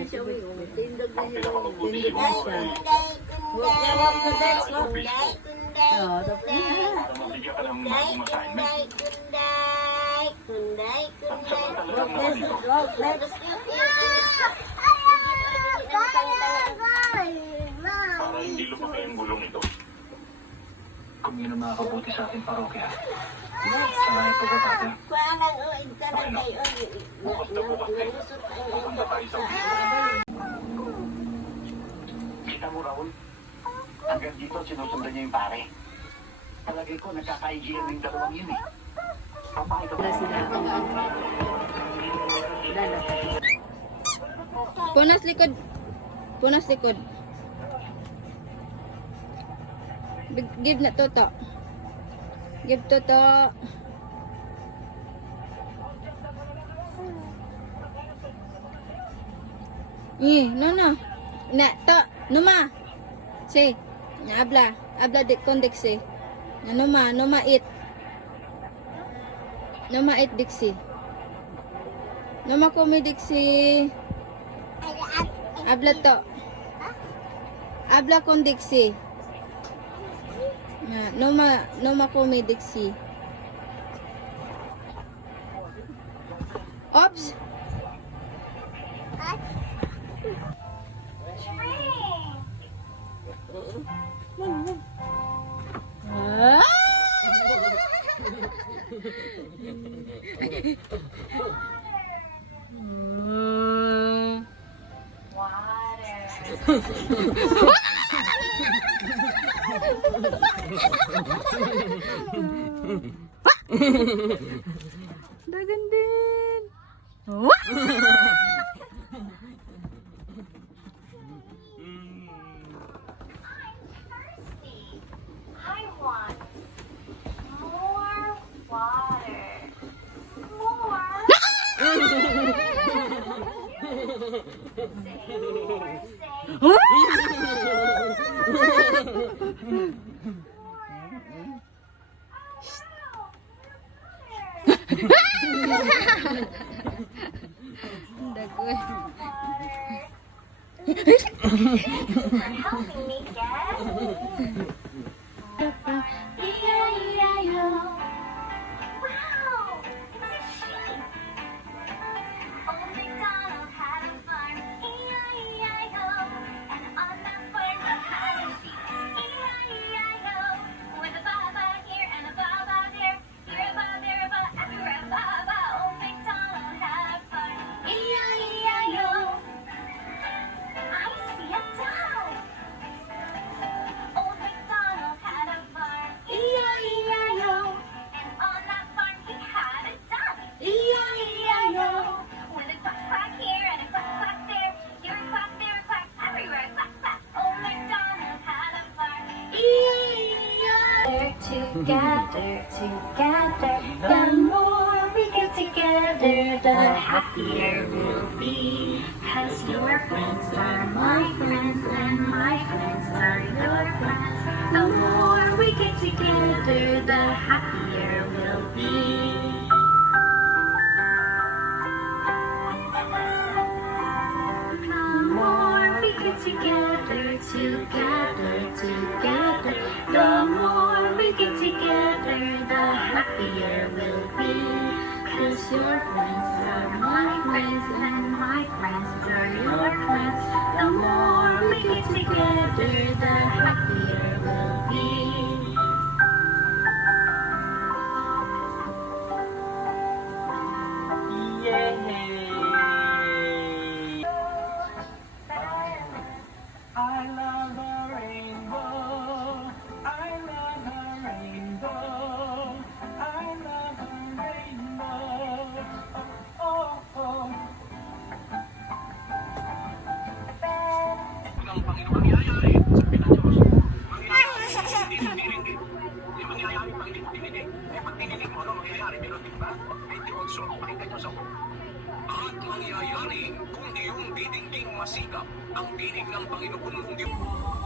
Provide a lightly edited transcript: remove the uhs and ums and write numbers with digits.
na siya uwi. Tindog na siya uwi. Tindog na siya. Walk na Dex, walk. Oo, tapos na. Para mabigyan ka ng bagong assignment. Walk, Dex, walk, Dex. Para hindi lumaki ang gulong ito. Kung yun ang makakabuti sa ating parokya. Samahin ko ba tayo? Bukas na bukas eh. Pupunta tayo sa Kita mo, Raul? Hanggang dito, sinusundan niya yung pare. Palagay ko, nagkaka-IGM yung dalawang yun eh. Papakita ko. Wala sila. Dala. Punas likod. Punas likod. Give na toto. Give toto. No. Na to, numa. Si, na habla de condexe. Na numa it. Numa it diksi. Numa komi diksi. Habla to. Habla con diksi. Numa komi diksi. Ops. Dagan din. Together, the more we get together, the happier we'll be. 'Cause your friends are my friends and my friends are your friends. The more we get together, the happier we'll be. The more we get together, the more we get together, the happier we'll be. 'Cause your friends are my friends and my friends are your friends. The more we get together, the happier we'll be. I love the rainbow. I love the rainbow. I love the rainbow. Oh. Ang Panginoon mangyayari sa Pilipinas. Mangyayari. Hindi. Hindi mangyayari pag hindi mo dininig. Pag dininig mo, ano mangyayari? Meron din ba? 28, pakinggan nyo sa at mangyayari kung iyong didingding masikap ang tinig ng Panginoon mong Diyos.